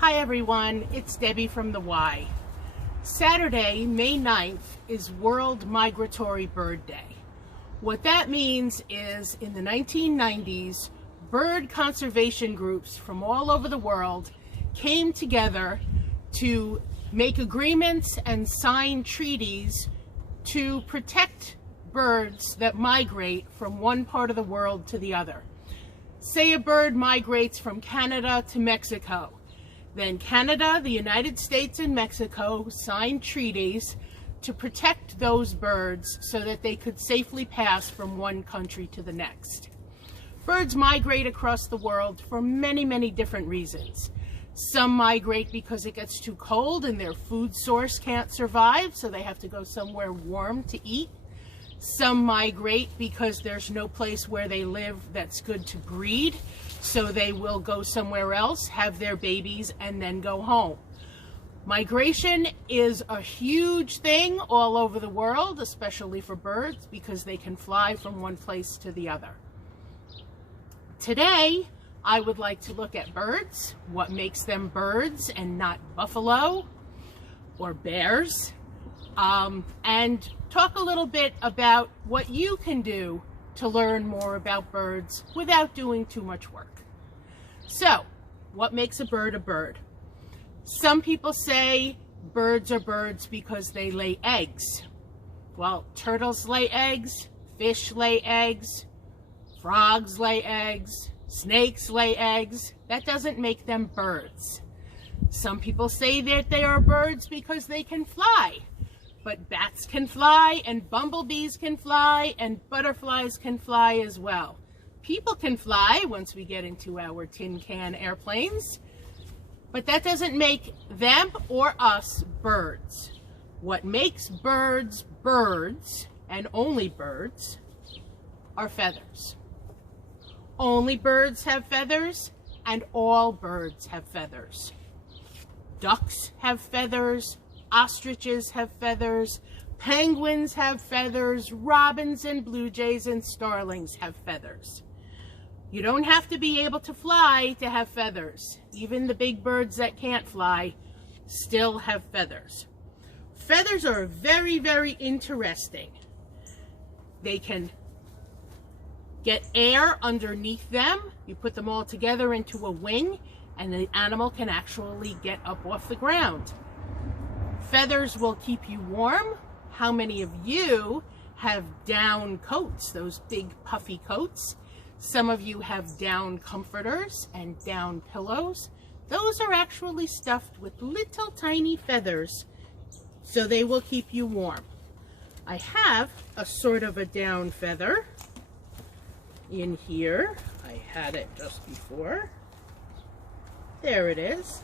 Hi everyone, it's Debbie from the Y. Saturday, May 9th is World Migratory Bird Day. What that means is in the 1990s, bird conservation groups from all over the world came together to make agreements and sign treaties to protect birds that migrate from one part of the world to the other. Say a bird migrates from Canada to Mexico. Then Canada, the United States, and Mexico signed treaties to protect those birds so that they could safely pass from one country to the next. Birds migrate across the world for many, many different reasons. Some migrate because it gets too cold and their food source can't survive, so they have to go somewhere warm to eat. Some migrate because there's no place where they live that's good to breed, so they will go somewhere else, have their babies, and then go home. Migration is a huge thing all over the world, especially for birds, because they can fly from one place to the other. Today, I would like to look at birds, what makes them birds and not buffalo or bears, and talk a little bit about what you can do to learn more about birds without doing too much work. So, what makes a bird a bird? Some people say birds are birds because they lay eggs. Well, turtles lay eggs, fish lay eggs, frogs lay eggs, snakes lay eggs. That doesn't make them birds. Some people say that they are birds because they can fly. But bats can fly, and bumblebees can fly, and butterflies can fly as well. People can fly once we get into our tin can airplanes, but that doesn't make them or us birds. What makes birds birds, and only birds, are feathers. Only birds have feathers, and all birds have feathers. Ducks have feathers. Ostriches have feathers, penguins have feathers, robins and blue jays and starlings have feathers. You don't have to be able to fly to have feathers. Even the big birds that can't fly still have feathers. Feathers are very, very interesting. They can get air underneath them. You put them all together into a wing, and the animal can actually get up off the ground. Feathers will keep you warm. How many of you have down coats, those big puffy coats? Some of you have down comforters and down pillows. Those are actually stuffed with little tiny feathers, so they will keep you warm. I have a sort of a down feather in here. I had it just before. There it is.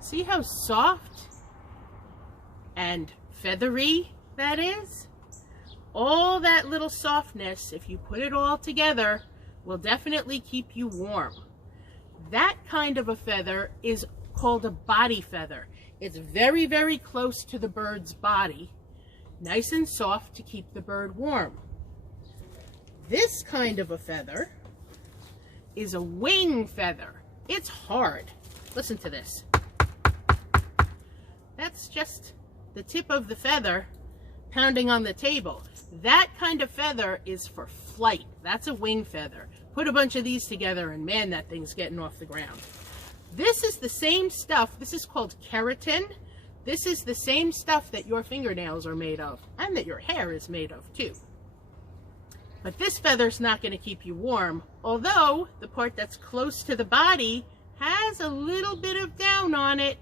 See how soft and feathery that is? All that little softness, if you put it all together, will definitely keep you warm. That kind of a feather is called a body feather. It's very, very close to the bird's body, nice and soft to keep the bird warm. This kind of a feather is a wing feather. It's hard. Listen to this. That's just the tip of the feather pounding on the table. That kind of feather is for flight. That's a wing feather. Put a bunch of these together and man, that thing's getting off the ground. This is the same stuff. This is called keratin. This is the same stuff that your fingernails are made of and that your hair is made of too. But this feather's not going to keep you warm, although the part that's close to the body has a little bit of down on it,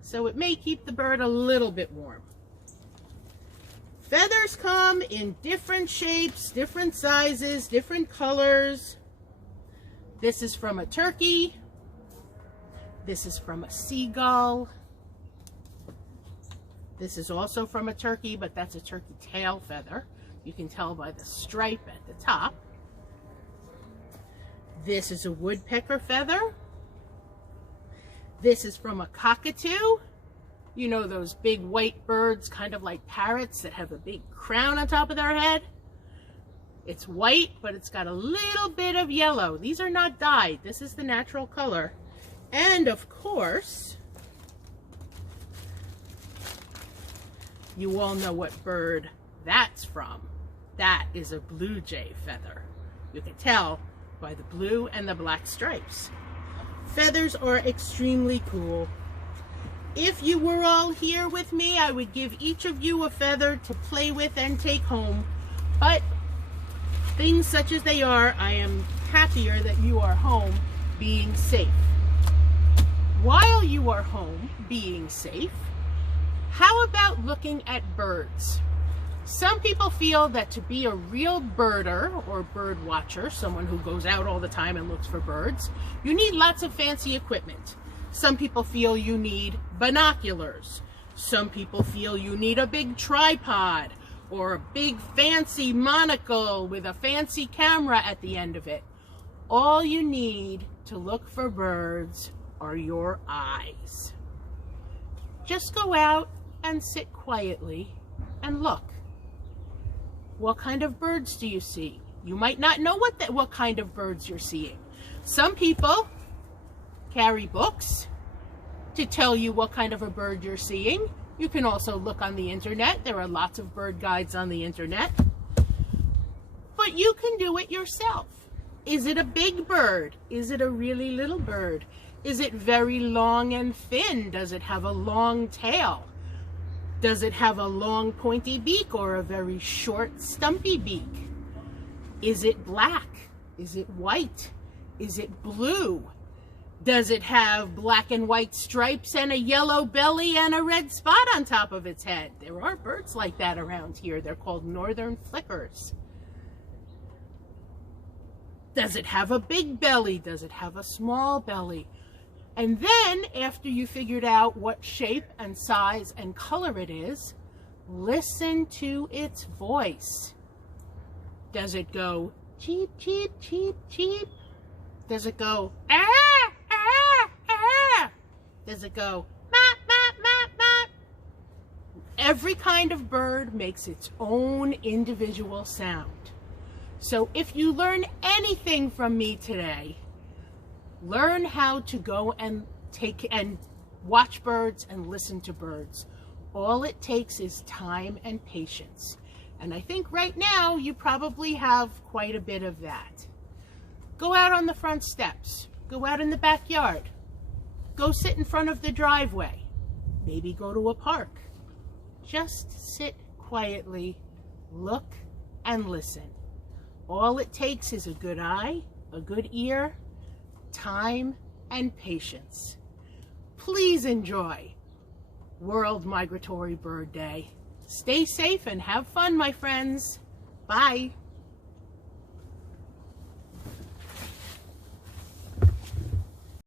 so it may keep the bird a little bit warm. Feathers come in different shapes, different sizes, different colors. This is from a turkey. This is from a seagull. This is also from a turkey, but that's a turkey tail feather. You can tell by the stripe at the top. This is a woodpecker feather. This is from a cockatoo. You know those big white birds, kind of like parrots, that have a big crown on top of their head? It's white, but it's got a little bit of yellow. These are not dyed. This is the natural color. And of course, you all know what bird that's from. That is a blue jay feather. You can tell by the blue and the black stripes. Feathers are extremely cool. If you were all here with me, I would give each of you a feather to play with and take home. But things such as they are, I am happier that you are home being safe. While you are home being safe, how about looking at birds? Some people feel that to be a real birder or bird watcher, someone who goes out all the time and looks for birds, you need lots of fancy equipment. Some people feel you need binoculars. Some people feel you need a big tripod or a big fancy monocle with a fancy camera at the end of it. All you need to look for birds are your eyes. Just go out and sit quietly and look. What kind of birds do you see? You might not know what kind of birds you're seeing. Some people carry books to tell you what kind of a bird you're seeing. You can also look on the internet. There are lots of bird guides on the internet. But you can do it yourself. Is it a big bird? Is it a really little bird? Is it very long and thin? Does it have a long tail? Does it have a long pointy beak or a very short stumpy beak? Is it black? Is it white? Is it blue? Does it have black and white stripes and a yellow belly and a red spot on top of its head? There are birds like that around here. They're called northern flickers. Does it have a big belly? Does it have a small belly? And then, after you figured out what shape and size and color it is, listen to its voice. Does it go cheep, cheep, cheep, cheep? Does it go ah, ah, ah? Does it go mop, mop, mop, mop? Every kind of bird makes its own individual sound. So if you learn anything from me today, learn how to go and watch birds and listen to birds. All it takes is time and patience. And I think right now you probably have quite a bit of that. Go out on the front steps. Go out in the backyard. Go sit in front of the driveway. Maybe go to a park. Just sit quietly, look and listen. All it takes is a good eye, a good ear, time, and patience. Please enjoy World Migratory Bird Day. Stay safe and have fun, my friends. Bye.